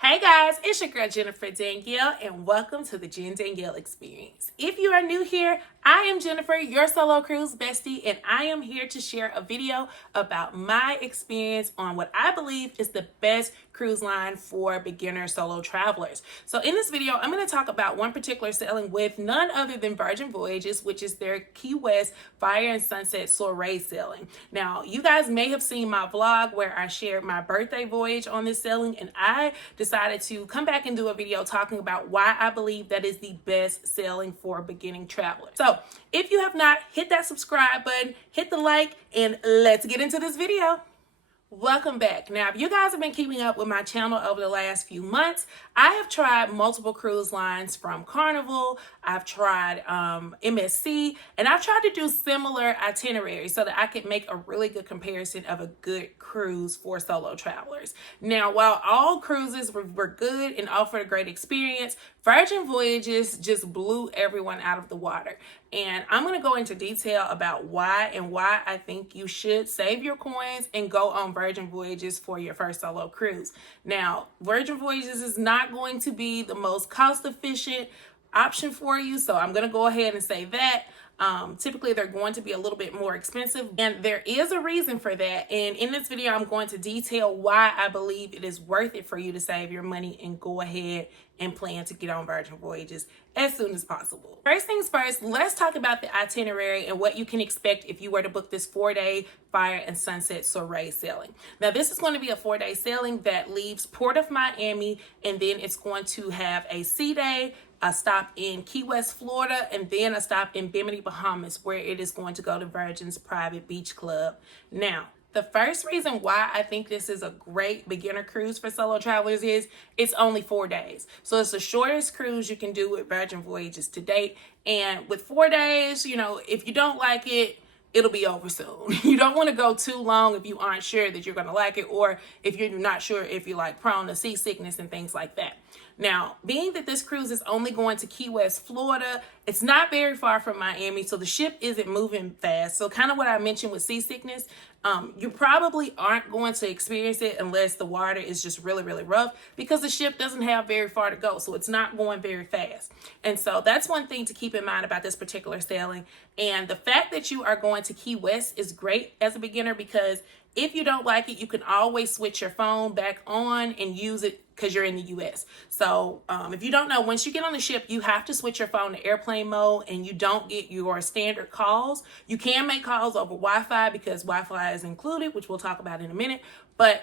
Hey guys, it's your girl Danielle, and welcome to the JennDanielle experience. If you are new here, I am Jennifer, your solo cruise bestie, and I am here to share a video about my experience on what I believe is the best cruise line for beginner solo travelers. So in this video, I'm going to talk about one particular sailing with none other than Virgin Voyages, which is their Key West Fire and Sunset Soiree sailing. Now, you guys may have seen my vlog where I shared my birthday voyage on this sailing, and I decided to come back and do a video talking about why I believe that is the best sailing for beginning travelers. So if you have not, hit that subscribe button, hit the like, and let's get into this video. Welcome back. Now, if you guys have been keeping up with my channel over the last few months, I have tried multiple cruise lines from Carnival. I've tried MSC, and I've tried to do similar itineraries so that I could make a really good comparison of a good cruise for solo travelers. Now, while all cruises were good and offered a great experience, Virgin Voyages just blew everyone out of the water. And I'm going to go into detail about why I think you should save your coins and go on Virgin Voyages for your first solo cruise. Now, Virgin Voyages is not going to be the most cost-efficient option for you, so I'm going to go ahead and say that. Typically, they're going to be a little bit more expensive, and there is a reason for that. And in this video, I'm going to detail why I believe it is worth it for you to save your money and go ahead and plan to get on Virgin Voyages as soon as possible. First things first, let's talk about the itinerary and what you can expect if you were to book this 4-day Fire and Sunset Soiree sailing. Now, this is going to be a 4-day sailing that leaves Port of Miami, and then it's going to have a sea day, a stop in Key West, Florida, and then a stop in Bimini, Bahamas, where it is going to go to Virgin's private beach club. Now, the first reason why I think this is a great beginner cruise for solo travelers is it's only 4 days. So it's the shortest cruise you can do with Virgin Voyages to date. And with 4 days, you know, if you don't like it, it'll be over soon. You don't want to go too long if you aren't sure that you're going to like it, or if you're not sure if you're like prone to seasickness and things like that. Now, being that this cruise is only going to Key West, Florida, it's not very far from Miami, so the ship isn't moving fast. So kind of what I mentioned with seasickness, you probably aren't going to experience it unless the water is just really, really rough, because the ship doesn't have very far to go, so it's not going very fast. And so that's one thing to keep in mind about this particular sailing. And the fact that you are going to Key West is great as a beginner, because if you don't like it, you can always switch your phone back on and use it because you're in the U.S. So if you don't know, once you get on the ship, you have to switch your phone to airplane mode, and you don't get your standard calls. You can make calls over Wi-Fi because Wi-Fi is included, which we'll talk about in a minute. But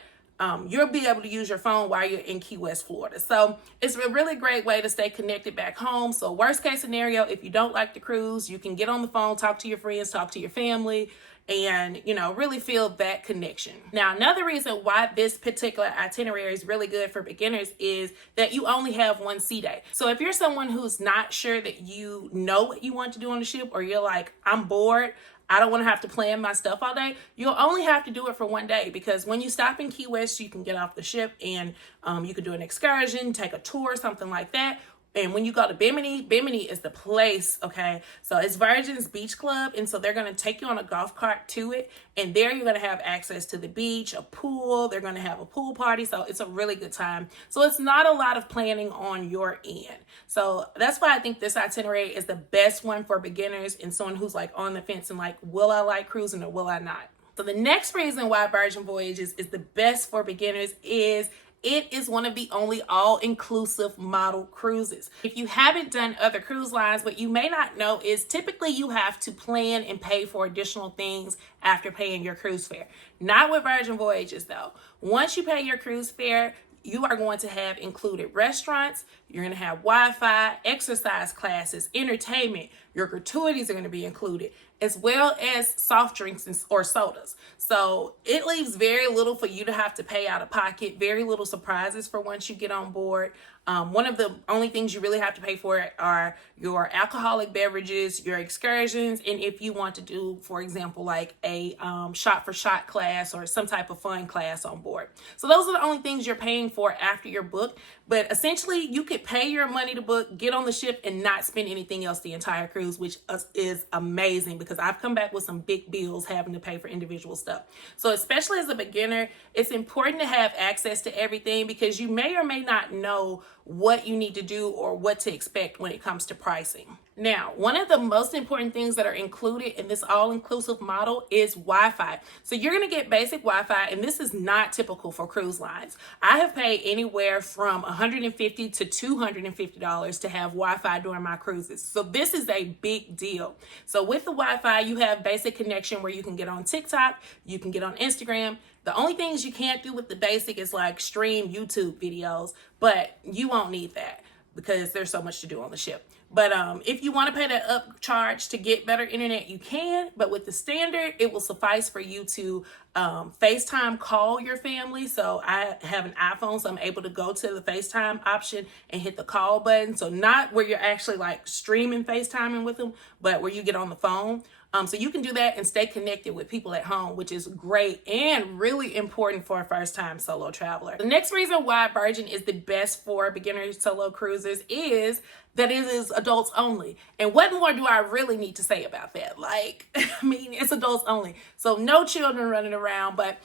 you'll be able to use your phone while you're in Key West, Florida. So it's a really great way to stay connected back home. So worst case scenario, if you don't like the cruise, you can get on the phone, talk to your friends, talk to your family, and, you know, really feel that connection. Now, another reason why this particular itinerary is really good for beginners is that you only have one sea day. So if you're someone who's not sure that you know what you want to do on the ship, or you're like, I'm bored, I don't want to have to plan my stuff all day, you'll only have to do it for 1 day, because when you stop in Key West, you can get off the ship and you can do an excursion, take a tour, something like that. And when you go to Bimini, Bimini is the place, okay? So it's Virgin's Beach Club, and so they're going to take you on a golf cart to it, and there you're going to have access to the beach, a pool. They're going to have a pool party, so it's a really good time. So it's not a lot of planning on your end. So that's why I think this itinerary is the best one for beginners and someone who's like on the fence and like, will I like cruising or will I not? So the next reason why Virgin Voyages is the best for beginners is it is one of the only all-inclusive model cruises. If you haven't done other cruise lines, what you may not know is typically you have to plan and pay for additional things after paying your cruise fare. Not with Virgin Voyages though. Once you pay your cruise fare, you are going to have included restaurants, you're going to have Wi-Fi, exercise classes, entertainment, your gratuities are going to be included, as well as soft drinks or sodas. So it leaves very little for you to have to pay out of pocket, very little surprises for once you get on board. One of the only things you really have to pay for are your alcoholic beverages, your excursions, and if you want to do, for example, like a shot-for-shot class or some type of fun class on board. So those are the only things you're paying for after your book. But essentially, you could pay your money to book, get on the ship, and not spend anything else the entire cruise. cruise, which is amazing because I've come back with some big bills having to pay for individual stuff. So especially as a beginner, it's important to have access to everything because you may or may not know what you need to do or what to expect when it comes to pricing. Now, one of the most important things that are included in this all-inclusive model is Wi-Fi. So you're going to get basic Wi-Fi, and this is not typical for cruise lines. I have paid anywhere from $150 to $250 to have Wi-Fi during my cruises. So this is a big deal. So with the Wi-Fi, you have basic connection where you can get on TikTok, you can get on Instagram. The only things you can't do with the basic is like stream YouTube videos, but you won't need that because there's so much to do on the ship. But if you want to pay that upcharge to get better internet, you can. But with the standard, it will suffice for you to FaceTime call your family. So I have an iPhone, so I'm able to go to the FaceTime option and hit the call button. So not where you're actually like streaming FaceTiming with them, but where you get on the phone. So you can do that and stay connected with people at home, which is great and really important for a first-time solo traveler. The next reason why Virgin is the best for beginner solo cruisers is that it is adults only. And what more do I really need to say about that? Like, I mean, it's adults only. So no children running around. But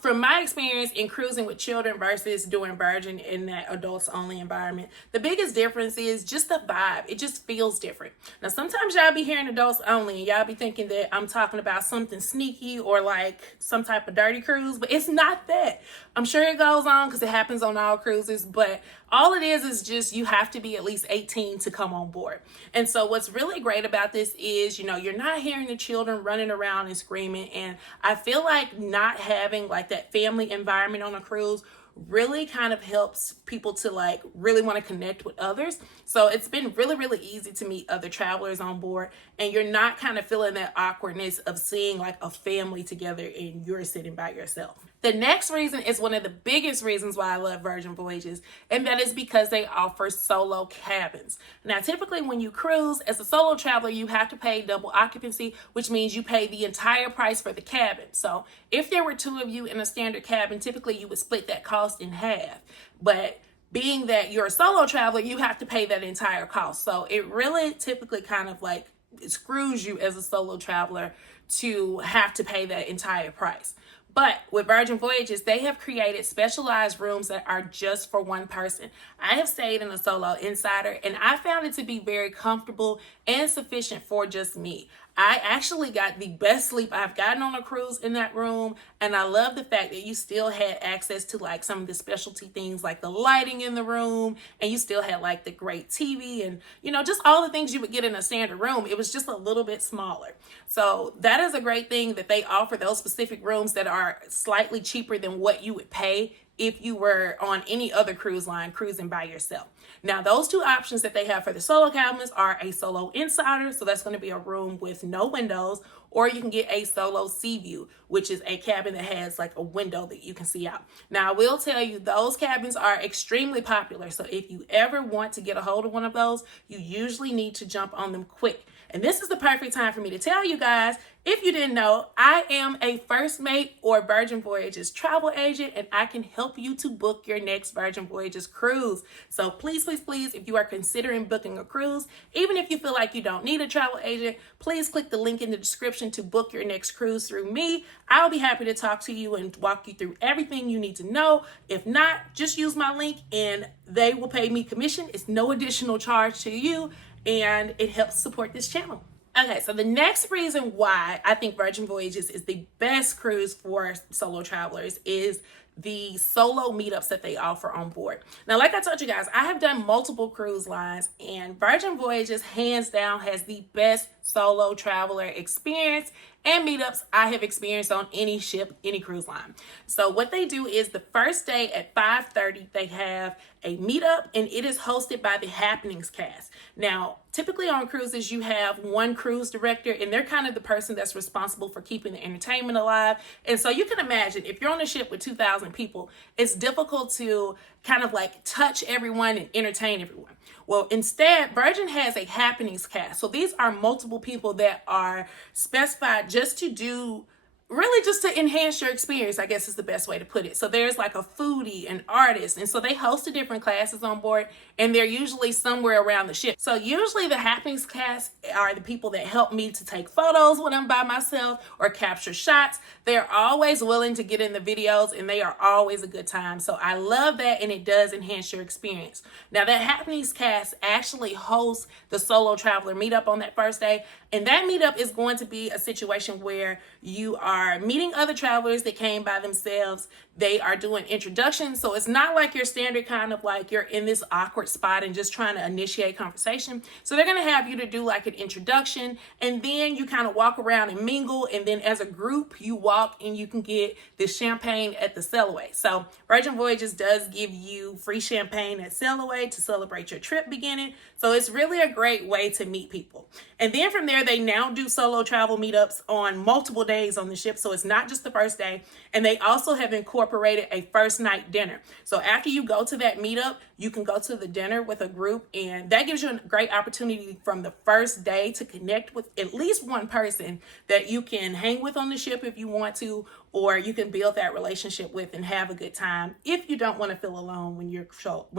from my experience in cruising with children versus doing Virgin in that adults only environment, the biggest difference is just the vibe. It just feels different. Now, sometimes y'all be hearing adults only and y'all be thinking that I'm talking about something sneaky or like some type of dirty cruise, but it's not that. I'm sure it goes on because it happens on all cruises, but all it is just you have to be at least 18 to come on board. And so what's really great about this is, you know, you're not hearing the children running around and screaming. And I feel like not having like that family environment on a cruise really kind of helps people to like really want to connect with others. So it's been really, really easy to meet other travelers on board, and you're not kind of feeling that awkwardness of seeing like a family together and you're sitting by yourself. The next reason is one of the biggest reasons why I love Virgin Voyages, and that is because they offer solo cabins. Now, typically when you cruise as a solo traveler, you have to pay double occupancy, which means you pay the entire price for the cabin. So if there were two of you in a standard cabin, typically you would split that cost in half. But being that you're a solo traveler, you have to pay that entire cost. So it really typically kind of like it screws you as a solo traveler to have to pay that entire price. But with Virgin Voyages, they have created specialized rooms that are just for one person. I have stayed in a solo insider, and I found it to be very comfortable and sufficient for just me. I actually got the best sleep I've gotten on a cruise in that room, and I love the fact that you still had access to like some of the specialty things like the lighting in the room, and you still had like the great TV and, you know, just all the things you would get in a standard room. It was just a little bit smaller. So that is a great thing that they offer those specific rooms that are slightly cheaper than what you would pay if you were on any other cruise line cruising by yourself. Now, those two options that they have for the solo cabins are a solo insider, so that's going to be a room with no windows, or you can get a solo sea view, which is a cabin that has like a window that you can see out. Now, I will tell you, those cabins are extremely popular, so if you ever want to get a hold of one of those, you usually need to jump on them quick. And this is the perfect time for me to tell you guys, if you didn't know, I am a First Mate or Virgin Voyages travel agent, and I can help you to book your next Virgin Voyages cruise. So please, please, please, if you are considering booking a cruise, even if you feel like you don't need a travel agent, please click the link in the description to book your next cruise through me. I'll be happy to talk to you and walk you through everything you need to know. If not, just use my link and they will pay me commission. It's no additional charge to you, and it helps support this channel. Okay, so the next reason why I think Virgin Voyages is the best cruise for solo travelers is the solo meetups that they offer on board. Now, like I told you guys, I have done multiple cruise lines, and Virgin Voyages hands down has the best solo traveler experience and meetups I have experienced on any ship, any cruise line. So what they do is the first day at 5:30, they have a meetup, and it is hosted by the Happenings cast. Now, typically on cruises, you have one cruise director, and they're kind of the person that's responsible for keeping the entertainment alive. And so you can imagine if you're on a ship with 2,000 people, it's difficult to kind of like touch everyone and entertain everyone. Well, instead, Virgin has a Happenings cast. So these are multiple people that are specified just to do really just to enhance your experience, I guess is the best way to put it. So there's like a foodie, an artist, and so they host the different classes on board, and they're usually somewhere around the ship. So usually the happenings class are the people that help me to take photos when I'm by myself or capture shots. They're always willing to get in the videos, and they are always a good time. So I love that, and it does enhance your experience. Now that happenings cast actually hosts the solo traveler meetup on that first day, and that meetup is going to be a situation where you are meeting other travelers that came by themselves. They are doing introductions, so it's not like your standard kind of like you're in this awkward spot and just trying to initiate conversation. So they're going to have you to do like an introduction, and then you kind of walk around and mingle, and then as a group you walk and you can get this champagne at the sailaway. So Virgin Voyages does give you free champagne at sailaway to celebrate your trip beginning. So it's really a great way to meet people. And then from there, they now do solo travel meetups on multiple days on the ship. So it's not just the first day. And they also have incorporated a first night dinner. So after you go to that meetup, you can go to the dinner with a group. And that gives you a great opportunity from the first day to connect with at least one person that you can hang with on the ship if you want to, or you can build that relationship with and have a good time if you don't want to feel alone when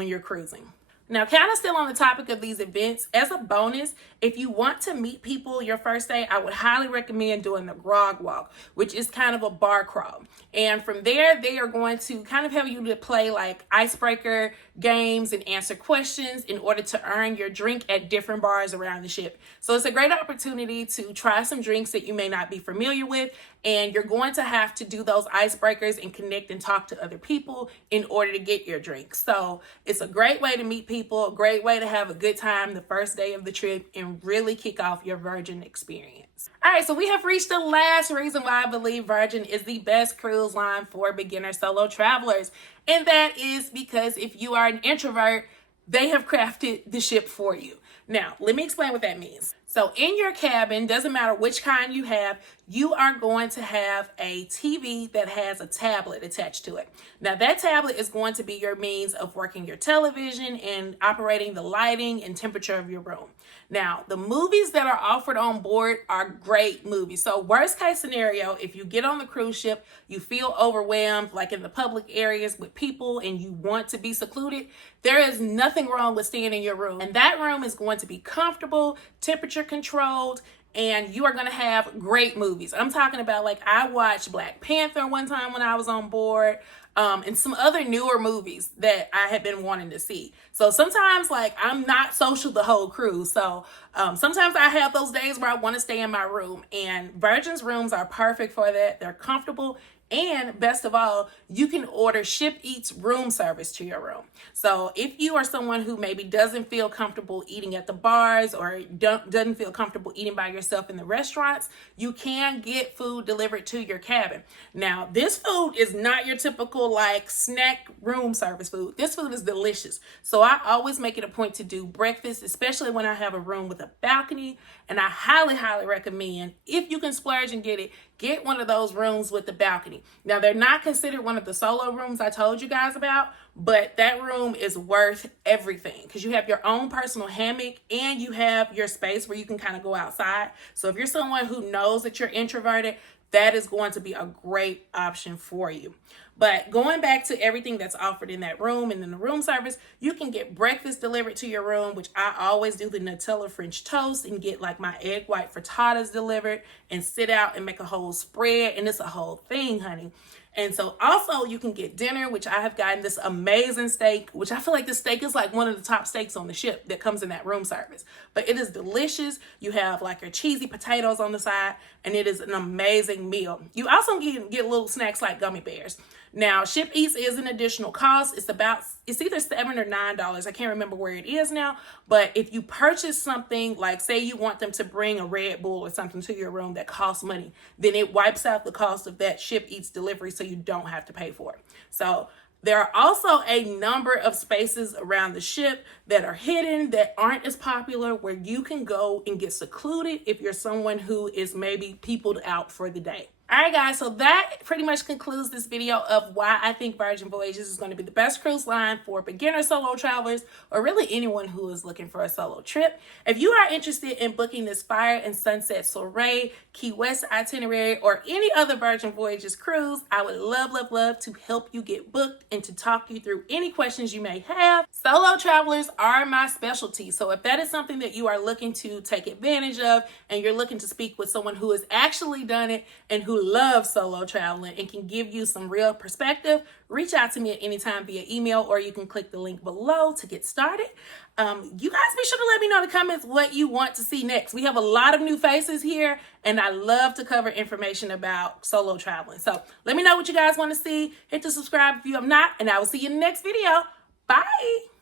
you're cruising. Now, kind of still on the topic of these events, as a bonus, if you want to meet people your first day, I would highly recommend doing the grog walk, which is kind of a bar crawl. And from there, they are going to kind of have you to play like icebreaker games and answer questions in order to earn your drink at different bars around the ship. So it's a great opportunity to try some drinks that you may not be familiar with, and you're going to have to do those icebreakers and connect and talk to other people in order to get your drink. So it's a great way to meet people, a great way to have a good time the first day of the trip and really kick off your Virgin experience. All right, so we have reached the last reason why I believe Virgin is the best cruise line for beginner solo travelers. And that is because if you are an introvert, they have crafted the ship for you. Now, let me explain what that means. So in your cabin, doesn't matter which kind you have, you are going to have a TV that has a tablet attached to it. Now that tablet is going to be your means of working your television and operating the lighting and temperature of your room. Now, the movies that are offered on board are great movies. So worst case scenario, if you get on the cruise ship, you feel overwhelmed, like in the public areas with people, and you want to be secluded, there is nothing wrong with staying in your room. And that room is going to be comfortable, temperature controlled, and you are going to have great movies. I'm talking about, like, I watched Black Panther one time when I was on board, and some other newer movies that I had been wanting to see. So sometimes, like, I'm not social the whole cruise. So sometimes I have those days where I want to stay in my room, and Virgin's rooms are perfect for that. They're comfortable. And best of all, you can order Ship Eats room service to your room. So if you are someone who maybe doesn't feel comfortable eating at the bars or doesn't feel comfortable eating by yourself in the restaurants, you can get food delivered to your cabin. Now, this food is not your typical like snack room service food. This food is delicious. So I always make it a point to do breakfast, especially when I have a room with a balcony. And I highly, highly recommend, if you can splurge and get one of those rooms with the balcony. Now, they're not considered one of the solo rooms I told you guys about, but that room is worth everything because you have your own personal hammock and you have your space where you can kind of go outside. So if you're someone who knows that you're introverted, that is going to be a great option for you. But going back to everything that's offered in that room and in the room service, you can get breakfast delivered to your room, which I always do the Nutella French toast and get like my egg white frittatas delivered and sit out and make a whole spread. And it's a whole thing, honey. And so also you can get dinner, which I have gotten this amazing steak, which I feel like the steak is like one of the top steaks on the ship that comes in that room service. But it is delicious. You have like your cheesy potatoes on the side, and it is an amazing meal. You also get little snacks like gummy bears. Now, Ship Eats is an additional cost. It's either $7 or $9. I can't remember where it is now. But if you purchase something, like say you want them to bring a Red Bull or something to your room that costs money, then it wipes out the cost of that Ship Eats delivery so you don't have to pay for it. So there are also a number of spaces around the ship that are hidden, that aren't as popular, where you can go and get secluded if you're someone who is maybe peopled out for the day. All right, guys, so that pretty much concludes this video of why I think Virgin Voyages is going to be the best cruise line for beginner solo travelers or really anyone who is looking for a solo trip. If you are interested in booking this Fire and Sunset Soiree, Key West itinerary, or any other Virgin Voyages cruise, I would love to help you get booked and to talk you through any questions you may have. Solo travelers are my specialty, so if that is something that you are looking to take advantage of and you're looking to speak with someone who has actually done it and who loves solo traveling and can give you some real perspective, reach out to me at any time via email, or you can click the link below to get started. You guys be sure to let me know in the comments what you want to see next. We have a lot of new faces here, and I love to cover information about solo traveling. So let me know what you guys want to see. Hit the subscribe if you have not, and I will see you in the next video. Bye.